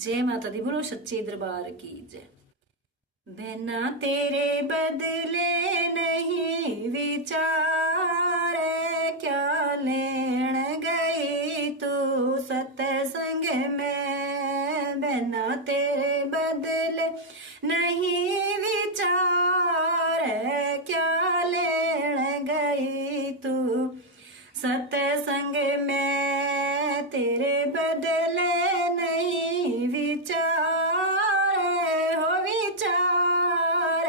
जय माता दी, बोलो सच्चे दरबार की जय। बिना तेरे बदले नहीं विचार, क्या लेन गई तू सत्संग में। बिना तेरे बदले नहीं विचार, क्या लेन गई तू सत्संग में। तेरे बदले नहीं विचार, हो विचार,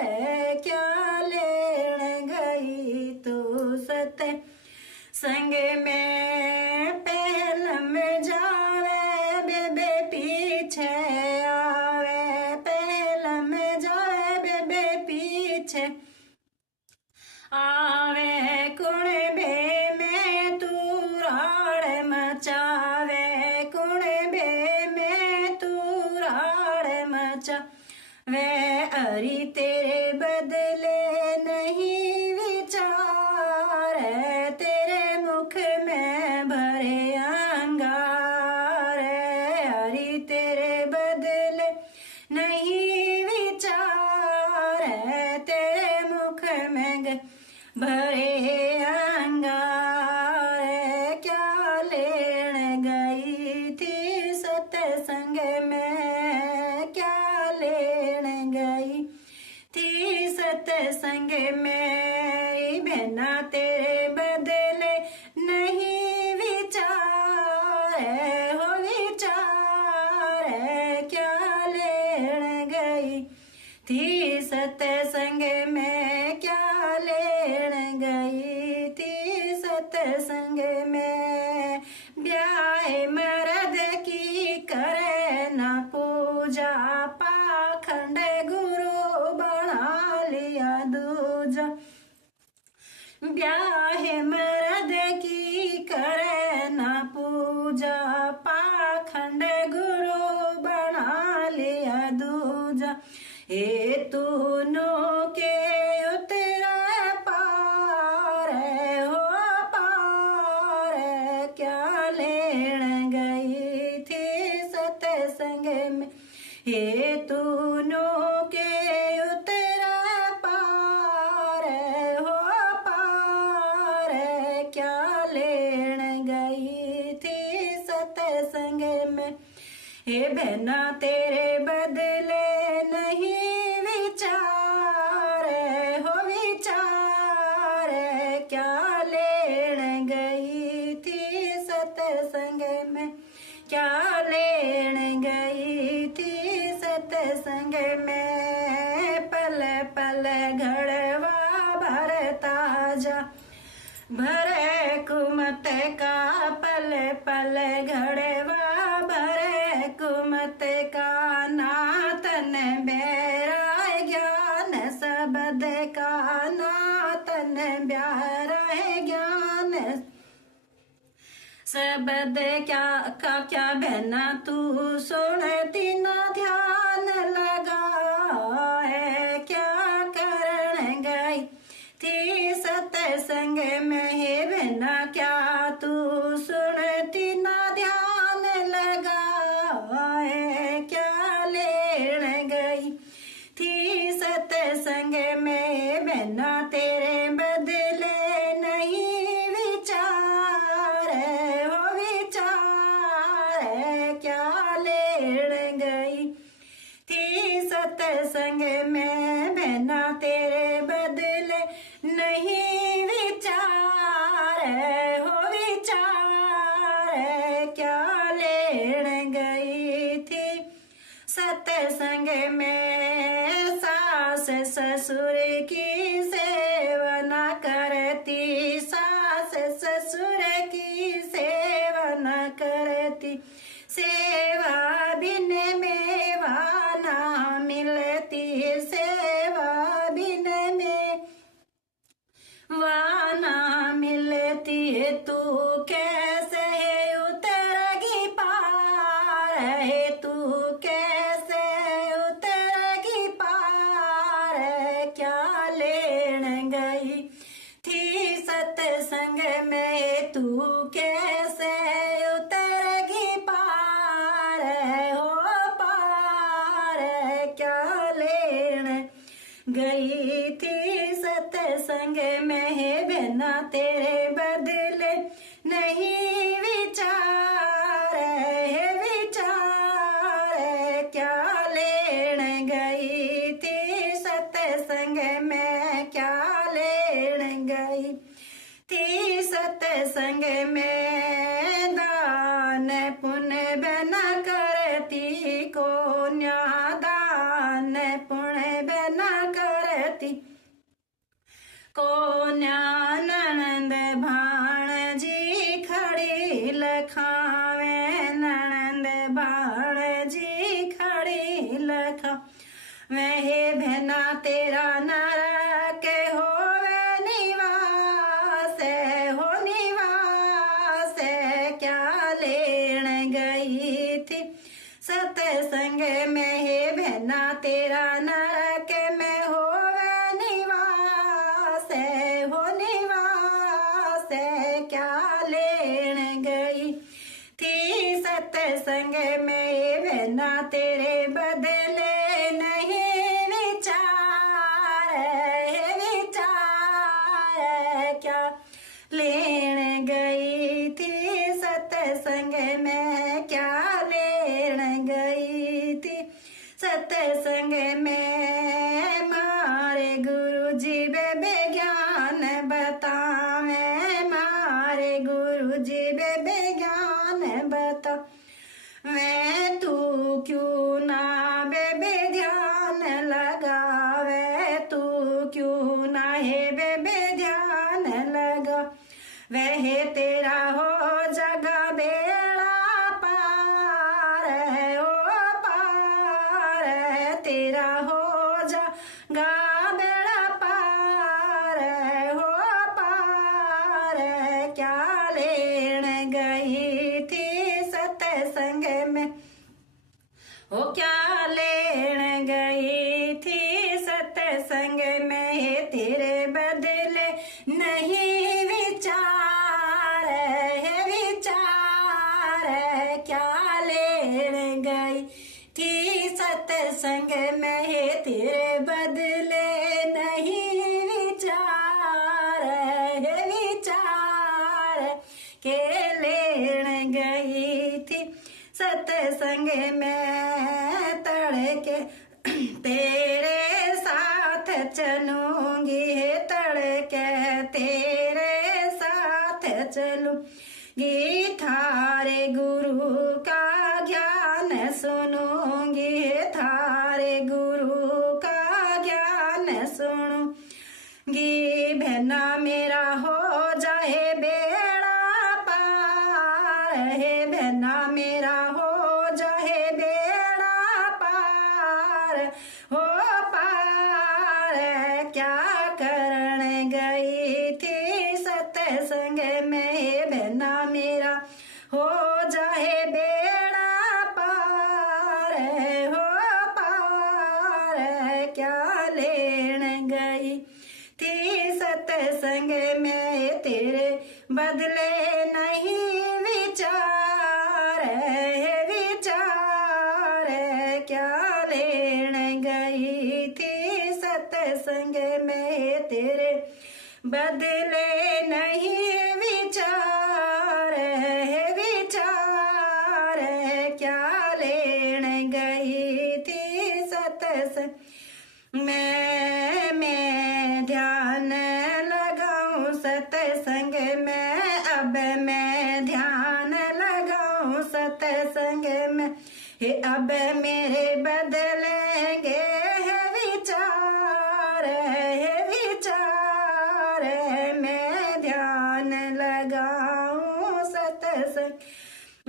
क्या लेन गई तू सत्संग में। पहल में जावे बेबे पीछे आवे, पहल में जावे बेबे पीछे आवे। कुणबे में तू राड़ मचावे, कुणबे में तू राड़ मचावे। अरे तेरे बदले नहीं विचार, तेरे मुख में भरे अंगार। अरे तेरे बदले नहीं विचार, तेरे मुख में भरे अंगार। क्या लेन गई थी सत्संग में, क्या लेन गई थी सत्संग में। बिना तेरे बदले नहीं विचार, हो विचार, क्या लेन गई थी सत्संग में, क्या लेन गई थी सत्संग में। ब्याह मर्द की करे न पूजा, पाखंड गुरु बना लिया दूजा। ब्याह मर्द की करे न पूजा, पाखंड गुरु बना लिया दूजा। हे तूनों के उतरा पार, हो पार, क्या लेन गई थी सत्संग में। हे तूनों के उतरा पार, हो पार, क्या लेन गई थी सत्संग में। हे बिना तेरे बदले नहीं विचार, हो विचार, क्या लेन गई थी सत्संग में, क्या लेन गई थी सत्संग में। पल पल घड़वा भरता जा, भरे कुमत का पल पल घड़वा भरे कुमत का। नातन बेरा ज्ञान सबद का, नातन ब्यारा ज्ञान सबद क्या का। क्या बहना तू सुनती ना ध्यान लगा है, क्या करण गई थी सत्संग में। हे बहना क्या तू सुनती ना ध्यान लगा है, क्या लेन गई थी सत्संग में। बहना तेरे बदले नहीं विचार, हो विचार, क्या लेन गई थी सत्संग में। बहना तेरे बदले नहीं विचार, हो विचार, क्या लेन गई थी सत्संग में। सास ससुर की सेवा न करती, सास ससुर की सेवा न करती। सेवा बिन मेवा ना मिलती, सेवा बिन में वाना मिलती। तू कैसे उतरेगी पार, है तू कैसे उतरेगी पार, क्या लेन सत्संग में है बहना तेरे बदले नहीं विचार है विचार, क्या लेने गई थी सत्संग में, क्या लेने गई थी सत्संग में। दान पुण्य बना करती को दान पुण्य बना करती को ननंद भाणजी खड़ी लखावे, ननंद भाणजी खड़ी लखा वह बहना तेरा नरक होवे निवास हो निवास, क्या लेन गई थी सत्संग में है बहना तेरा नरक में होवे निवास हो निवास, क्या लेन गई थी सत्संग में बहना तेरे बदले नहीं विचार है विचार, क्या लेन गई थी सत्संग में, क्या लेन गई थी सत्संग में। मारे गुरु जी बेबे ज्ञान बतावे, मारे गुरु जी बेबे ज्ञान बता मैं तू क्यों ना बेबे ध्यान लगावे, तू क्यों ना है बेबे ध्यान लगा वह तेरा हो जगा बेड़ा पार हो पार, तेरा हो जगा बेड़ा पार हो पार, क्या लेन गई थी सत्संग में, ओ क्या लेन गई थी सत्संग में तेरे बदले नहीं विचार है विचार, क्या लेन गई थी सत्संग में तेरे बदले नहीं विचार है विचार, के लेन गई थी सत्संग में। तड़के तेरे साथ चलूंगी है तड़के तेरे साथ चलूंगी, थारे गुरु का ज्ञान सुनूंगी, थारे गुरु का ज्ञान सुनूंगी, बहना मेरा हो जाए बेड़ा पार है, बहना मेरा हो जाए बेड़ा पार हो पार, क्या करण गई थी सत्संग में बहना मेरा हो जाए बेड़ा पार हो पार, क्या लेन गई थी सत्संग में तेरे बदले नहीं विचार है विचार, क्या लेन गई थी सत्संग में तेरे बदले नहीं विचार है विचार, क्या लेन गई थी सत्संग में। मैं ध्यान लगाऊं सत्संग में, अब मैं ध्यान लगाऊं सत्संग में, हे अब मेरे बदलेंगे है विचार है विचार, मैं ध्यान लगाऊं सत्संग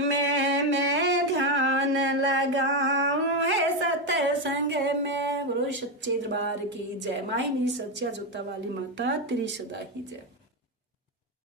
में, मैं ध्यान लगाऊं है सत्संग में। गुरु सच्चे दरबार की जय। माहिनी सच्चा जोता वाली माता तेरी सदा ही जय।